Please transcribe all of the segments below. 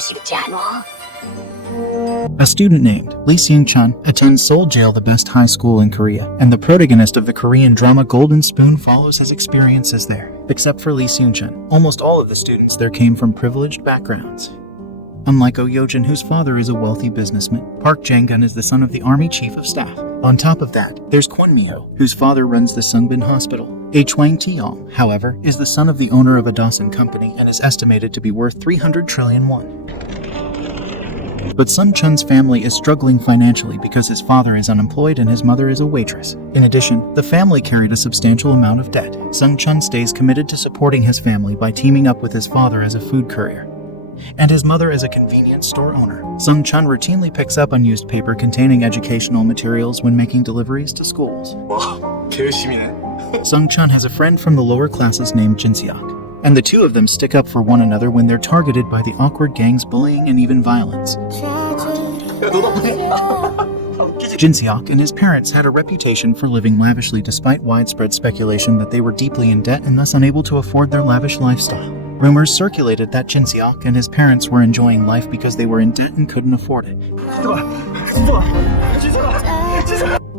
싶지 않아. A student named Lee Seung-chun attends Seoul Jail, the best high school in Korea, and the protagonist of the Korean drama Golden Spoon follows his experiences there. Except for Lee Seung-chun, almost all of the students there came from privileged backgrounds. Unlike Oh Yojin, whose father is a wealthy businessman, Park Jang-gun is the son of the Army Chief of Staff. On top of that, there's Kwon Mi-ho, whose father runs the Sungbin Hospital. Hwang Tae-yong, however, is the son of the owner of a Dawson company and is estimated to be worth 300 trillion won. But Sung Chun's family is struggling financially because his father is unemployed and his mother is a waitress. In addition, the family carried a substantial amount of debt. Sung Chun stays committed to supporting his family by teaming up with his father as a food courier and his mother as a convenience store owner. Sung Chun routinely picks up unused paper containing educational materials when making deliveries to schools. Sung Chun has a friend from the lower classes named Jin Seok, and the two of them stick up for one another when they're targeted by the awkward gang's bullying and even violence. Jin Seok and his parents had a reputation for living lavishly despite widespread speculation that they were deeply in debt and thus unable to afford their lavish lifestyle. Rumors circulated that Jin Seok and his parents were enjoying life because they were in debt and couldn't afford it.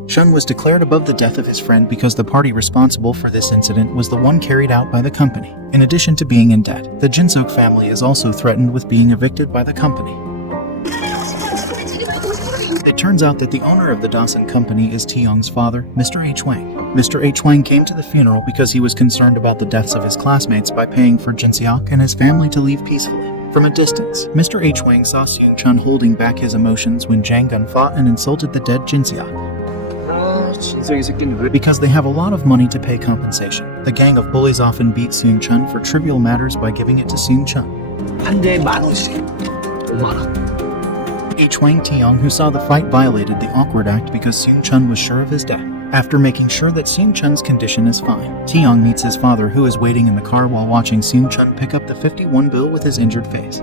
Chun was declared above the death of his friend because the party responsible for this incident was the one carried out by the company. In addition to being in debt, the Jin-seok family is also threatened with being evicted by the company. It turns out that the owner of the Dawson company is Tae-yong's father, Mr. Hwang. Mr. Hwang came to the funeral because he was concerned about the deaths of his classmates by paying for Jin Seok and his family to leave peacefully. From a distance, Mr. Hwang saw Seung Chun holding back his emotions when Jang-gun fought and insulted the dead Jin Seok. Because they have a lot of money to pay compensation, the gang of bullies often beat Seung Chun for trivial matters by giving it to Seung Chun. Hwang Tae-yong, who saw the fight, violated the awkward act because Seung Chun was sure of his death. After making sure that Seung Chun's condition is fine, Tae-yong meets his father, who is waiting in the car while watching Seung Chun pick up the 51 bill with his injured face.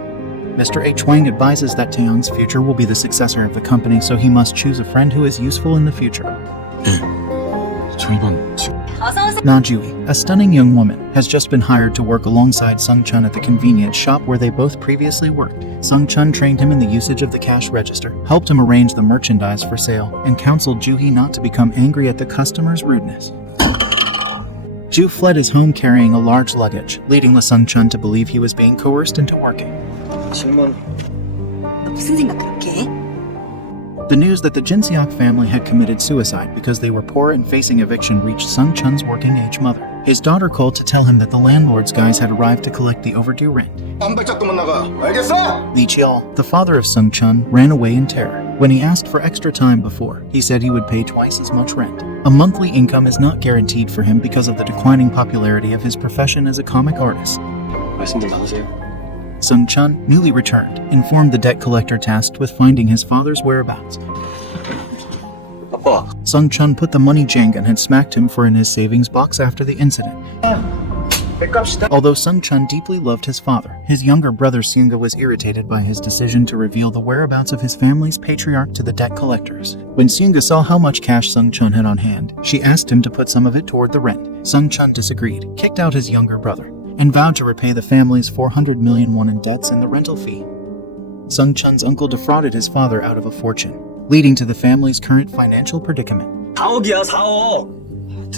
Mr. Hwang advises that Tae-yong's future will be the successor of the company, so he must choose a friend who is useful in the future. Na Jui, a stunning young woman, has just been hired to work alongside Sung Chun at the convenience shop where they both previously worked. Sung Chun trained him in the usage of the cash register, helped him arrange the merchandise for sale, and counseled Juhee not to become angry at the customer's rudeness. Ju fled his home carrying a large luggage, leading Sung Chun to believe he was being coerced into working. The news that the Jin Seok family had committed suicide because they were poor and facing eviction reached Sung Chun's working-age mother. His daughter called to tell him that the landlord's guys had arrived to collect the overdue rent. Lee Cheol, the father of Sung Chun, ran away in terror. When he asked for extra time before, he said he would pay twice as much rent. A monthly income is not guaranteed for him because of the declining popularity of his profession as a comic artist. Sung Chun, newly returned, informed the debt collector tasked with finding his father's whereabouts. Sung Chun put the money Jang-gun had smacked him for in his savings box after the incident. Although Sung Chun deeply loved his father, his younger brother Seung-ga was irritated by his decision to reveal the whereabouts of his family's patriarch to the debt collectors. When Seung-ga saw how much cash Sung Chun had on hand, she asked him to put some of it toward the rent. Sung Chun disagreed, kicked out his younger brother, and vowed to repay the family's 400 million won in debts and the rental fee. Sung Chun's uncle defrauded his father out of a fortune, leading to the family's current financial predicament. 4억이야, 4억.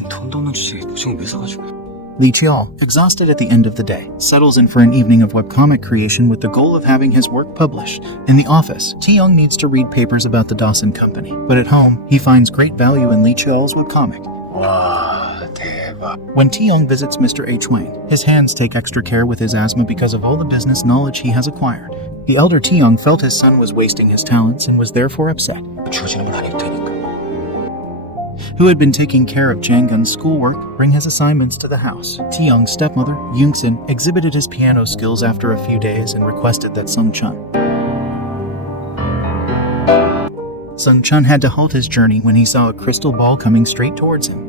돈도 없는 주식에 보증을 왜 사가지고. Lee Cheol, exhausted at the end of the day, settles in for an evening of webcomic creation with the goal of having his work published. In the office, Tae-yong needs to read papers about the Dawson company, but at home, he finds great value in Lee Cheol's webcomic. When Tae-yong visits Mr. Hwang, his hands take extra care with his asthma because of all the business knowledge he has acquired. The elder Tae-yong felt his son was wasting his talents and was therefore upset. Who had been taking care of Jang-gun's schoolwork, bring his assignments to the house. Tae-yong's stepmother, Young-sin, exhibited his piano skills after a few days and requested that Sung Chun. Sung Chun had to halt his journey when he saw a crystal ball coming straight towards him.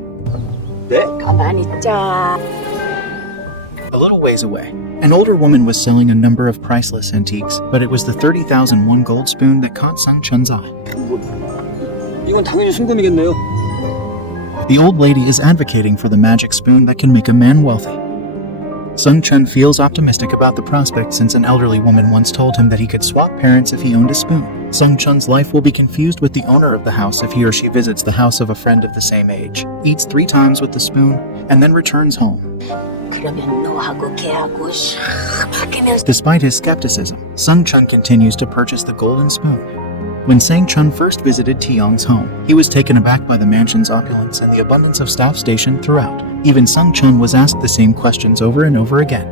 A little ways away, an older woman was selling a number of priceless antiques, but it was the 30,000 won gold spoon that caught Sung Chun's eye. 이건 당연히 순금이겠네요. The old lady is advocating for the magic spoon that can make a man wealthy. Sung Chun feels optimistic about the prospect since an elderly woman once told him that he could swap parents if he owned a spoon. Sung Chun's life will be confused with the owner of the house if he or she visits the house of a friend of the same age, eats 3 times with the spoon, and then returns home. Despite his skepticism, Sung Chun continues to purchase the golden spoon. When Sang Chun first visited Tiong's home, he was taken aback by the mansion's opulence and the abundance of staff stationed throughout. Even Sung Chun was asked the same questions over and over again.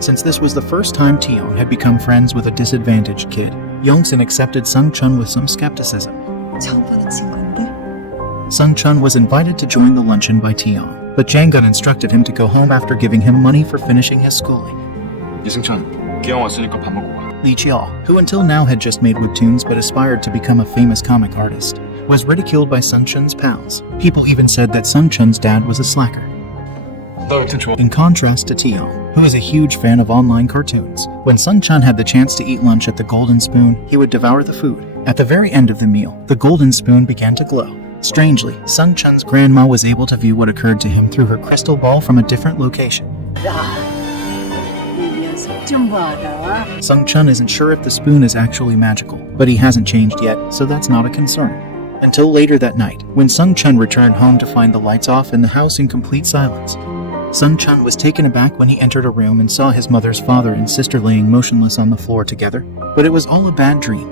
Since this was the first time Tiong had become friends with a disadvantaged kid, Yongsun accepted Sung Chun with some skepticism. Sung Chun was invited to join the luncheon by Tiong, but Jang-gun instructed him to go home after giving him money for finishing his schooling. 이승찬, 기왕 왔으니까 밥 먹고 가. Lee Chiao, who until now had just made webtoons but aspired to become a famous comic artist, was ridiculed by Sung Chun's pals. People even said that Sung Chun's dad was a slacker. In contrast to Tiong, who is a huge fan of online cartoons, when Sung Chun had the chance to eat lunch at the Golden Spoon, he would devour the food. At the very end of the meal, the Golden Spoon began to glow. Strangely, Sung Chun's grandma was able to view what occurred to him through her crystal ball from a different location. Sung Chun isn't sure if the spoon is actually magical, but he hasn't changed yet, so that's not a concern. Until later that night, when Sung Chun returned home to find the lights off and the house in complete silence. Sung Chun was taken aback when he entered a room and saw his mother's father and sister laying motionless on the floor together, but it was all a bad dream.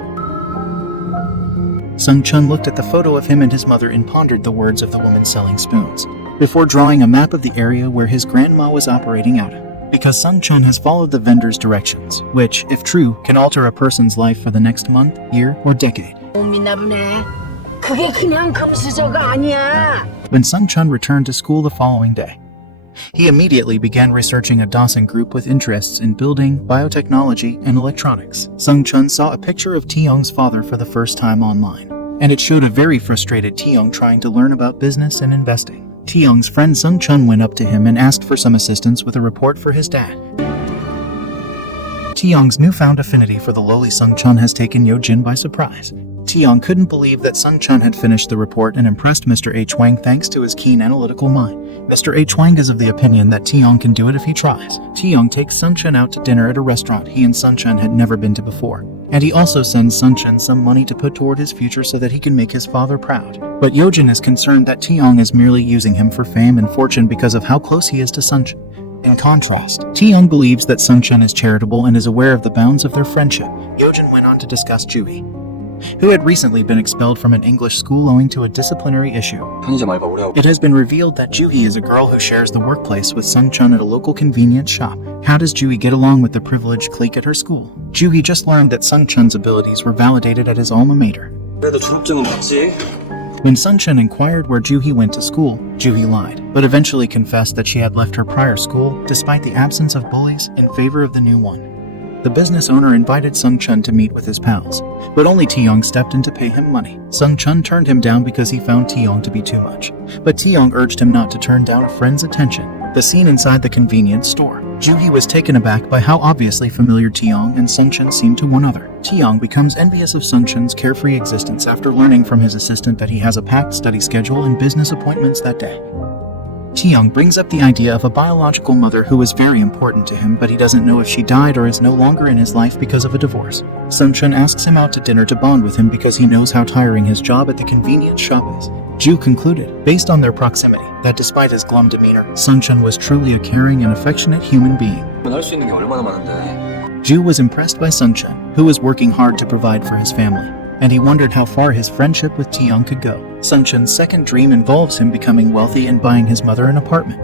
Sung Chun looked at the photo of him and his mother and pondered the words of the woman selling spoons, before drawing a map of the area where his grandma was operating out of. Because Sung Chun has followed the vendor's directions, which, if true, can alter a person's life for the next month, year, or decade. When Sung Chun returned to school the following day, he immediately began researching a Dawson group with interests in building, biotechnology, and electronics. Sung Chun saw a picture of Tiong's father for the first time online, and it showed a very frustrated Tiong trying to learn about business and investing. Tiong's friend Sung Chun went up to him and asked for some assistance with a report for his dad. Tiong's newfound affinity for the lowly Sung Chun has taken Yo Jin by surprise. Tiong couldn't believe that Sung Chun had finished the report and impressed Mr. H. Wang thanks to his keen analytical mind. Mr. H. Wang is of the opinion that Tiong can do it if he tries. Tiong takes Sung Chun out to dinner at a restaurant he and Sung Chun had never been to before. And he also sends Sung Chun some money to put toward his future so that he can make his father proud. But Yojin is concerned that Tiong is merely using him for fame and fortune because of how close he is to Sung Chun. In contrast, Tiong believes that Sung Chun is charitable and is aware of the bounds of their friendship. Yojin went on to discuss Jui, who had recently been expelled from an English school owing to a disciplinary issue. It has been revealed that Juhi is a girl who shares the workplace with Sung Chun at a local convenience shop. How does Juhi get along with the privileged clique at her school? Juhi just learned that Sung Chun's abilities were validated at his alma mater. When Sung Chun inquired where Juhi went to school, Juhi lied, but eventually confessed that she had left her prior school, despite the absence of bullies, in favor of the new one. The business owner invited Sung Chun to meet with his pals, but only Tiong stepped in to pay him money. Sung Chun turned him down because he found Tiong to be too much, but Tiong urged him not to turn down a friend's attention. The scene inside the convenience store. Juhi was taken aback by how obviously familiar Tiong and Sung Chun seemed to one another. Tiong becomes envious of Sung Chun's carefree existence after learning from his assistant that he has a packed study schedule and business appointments that day. Tiong brings up the idea of a biological mother who is very important to him, but he doesn't know if she died or is no longer in his life because of a divorce. Sung Chun asks him out to dinner to bond with him because he knows how tiring his job at the convenience shop is. Ju concluded, based on their proximity, that despite his glum demeanor, Sung Chun was truly a caring and affectionate human being. Ju was impressed by Sung Chun, who was working hard to provide for his family, and he wondered how far his friendship with Tiong could go. Sung Chun's second dream involves him becoming wealthy and buying his mother an apartment.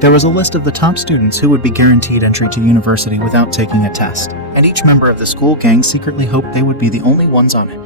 There was a list of the top students who would be guaranteed entry to university without taking a test, and each member of the school gang secretly hoped they would be the only ones on it.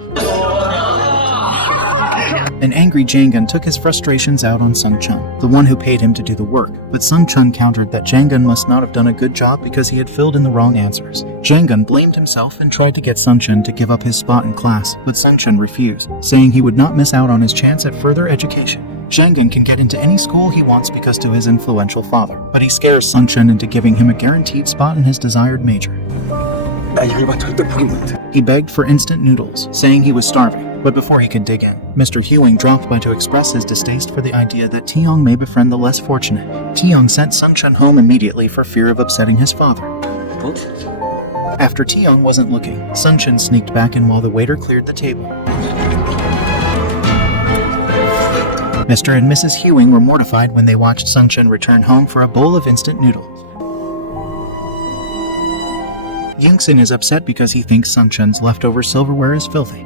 An angry Jang-gun took his frustrations out on Sung Chun, the one who paid him to do the work, but Sung Chun countered that Jang-gun must not have done a good job because he had filled in the wrong answers. Jang-gun blamed himself and tried to get Sung Chun to give up his spot in class, but Sung Chun refused, saying he would not miss out on his chance at further education. Jang-gun can get into any school he wants because to his influential father, but he scares Sung Chun into giving him a guaranteed spot in his desired major. He begged for instant noodles, saying he was starving, But before he could dig in, Mr. Hewing dropped by to express his distaste for the idea that Taeyong may befriend the less fortunate. Taeyong sent Sungchun home immediately for fear of upsetting his father. What? After Taeyong wasn't looking, Sungchun sneaked back in while the waiter cleared the table. Mr. and Mrs. Hewing were mortified when they watched Sungchun return home for a bowl of instant noodles. Yungsun is upset because he thinks Sungchun's leftover silverware is filthy.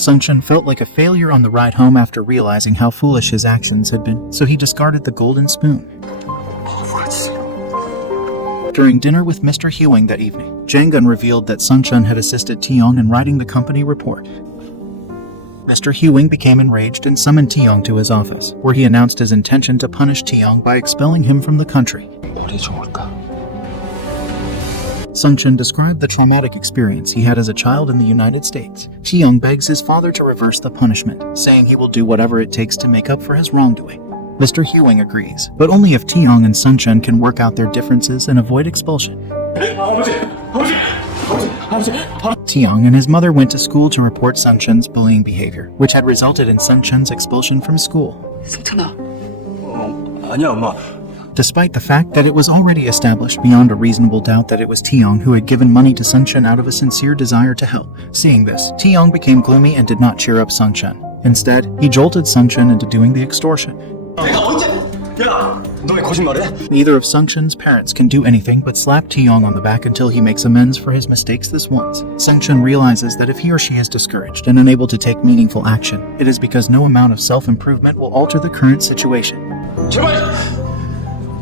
Sungchun felt like a failure on the ride home after realizing how foolish his actions had been, so he discarded the golden spoon. During dinner with Mr. Hewing that evening, Jangun revealed that Sungchun had assisted Taeyong in writing the company report. Mr. Hewing became enraged and summoned Taeyong to his office, where he announced his intention to punish Taeyong by expelling him from the country. Sungchun described the traumatic experience he had as a child in the United States. Taeyong begs his father to reverse the punishment, saying he will do whatever it takes to make up for his wrongdoing. Mr. Hewing agrees, but only if Taeyong and Sungchun can work out their differences and avoid expulsion. Taeyong and his mother went to school to report Sungchun's bullying behavior, which had resulted in Sungchun's expulsion from school. 아니야, 엄마. Despite the fact that it was already established beyond a reasonable doubt that it was Taeyong who had given money to Sungchun out of a sincere desire to help. Seeing this, Taeyong became gloomy and did not cheer up Sungchun. Instead, he jolted Sungchun into doing the extortion. Neither of Sungchun's parents can do anything but slap Taeyong on the back until he makes amends for his mistakes this once. Sungchun realizes that if he or she is discouraged and unable to take meaningful action, it is because no amount of self-improvement will alter the current situation.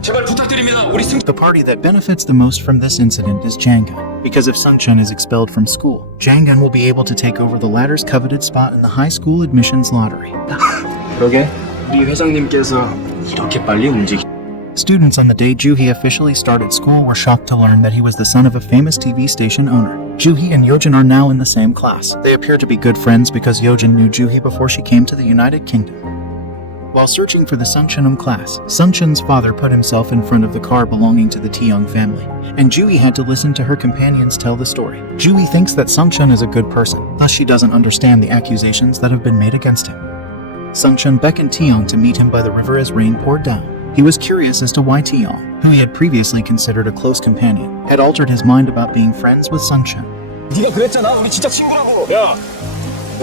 The party that benefits the most from this incident is Jangun, because if Sungchun is expelled from school, Jangun will be able to take over the latter's coveted spot in the high school admissions lottery. 그러게, 우리 회장님께서 이렇게 빨리 Students on the day Juhi officially started school were shocked to learn that he was the son of a famous TV station owner. Juhi and Yojin are now in the same class. They appear to be good friends because Yojin knew Juhi before she came to the United Kingdom. While searching for the Sungchunum class, Sungchun's father put himself in front of the car belonging to the Taeyong family, and Juhi had to listen to her companions tell the story. Juhi thinks that Sungchun is a good person, thus she doesn't understand the accusations that have been made against him. Sungchun beckoned Taeyong to meet him by the river as rain poured down. He was curious as to why Taeyong, who he had previously considered a close companion, had altered his mind about being friends with Sungchun. 네가 그랬잖아, 우리 진짜 친구라고. 야.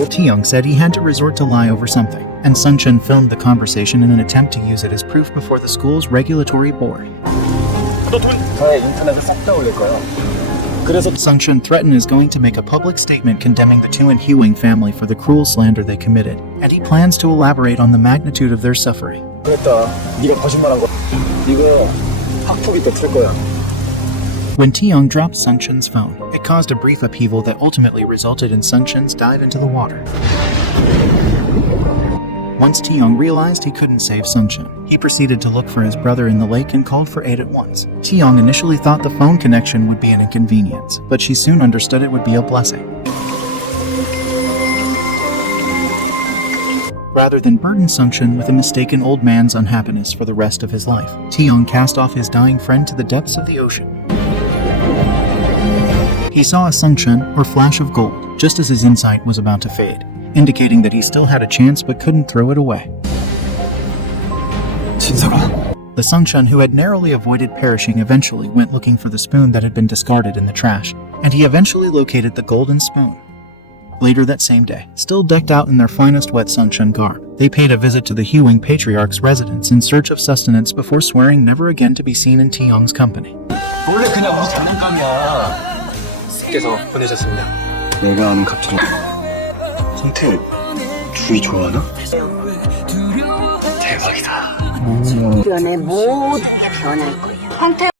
Taeyong said he had to resort to lie over something, and Sungchun filmed the conversation in an attempt to use it as proof before the school's regulatory board. Sungchun threatened is going to make a public statement condemning the Tu and Hewing family for the cruel slander they committed, and he plans to elaborate on the magnitude of their suffering. When Taeyong dropped Sungchun's phone, it caused a brief upheaval that ultimately resulted in Sungchun's dive into the water. Once Taeyong realized he couldn't save Sungchun, he proceeded to look for his brother in the lake and called for aid at once. Taeyong initially thought the phone connection would be an inconvenience, but she soon understood it would be a blessing. Rather than burden Sungchun with a mistaken old man's unhappiness for the rest of his life, Taeyong cast off his dying friend to the depths of the ocean. He saw a Sungchun, or flash of gold, just as his insight was about to fade, indicating that he still had a chance but couldn't throw it away. The Sungchun, who had narrowly avoided perishing, eventually went looking for the spoon that had been discarded in the trash, and he eventually located the golden spoon. Later that same day, still decked out in their finest wet Sungchun garb, they paid a visit to the Hewing patriarch's residence in search of sustenance before swearing never again to be seen in Taeyong's company. 원래 그냥 우리 장난감이야. 께서 보내셨습니다. 내가 아는 갑처럼 성태 주희 좋아하나? 대박이다. 주변의 모든 게 변할 거야.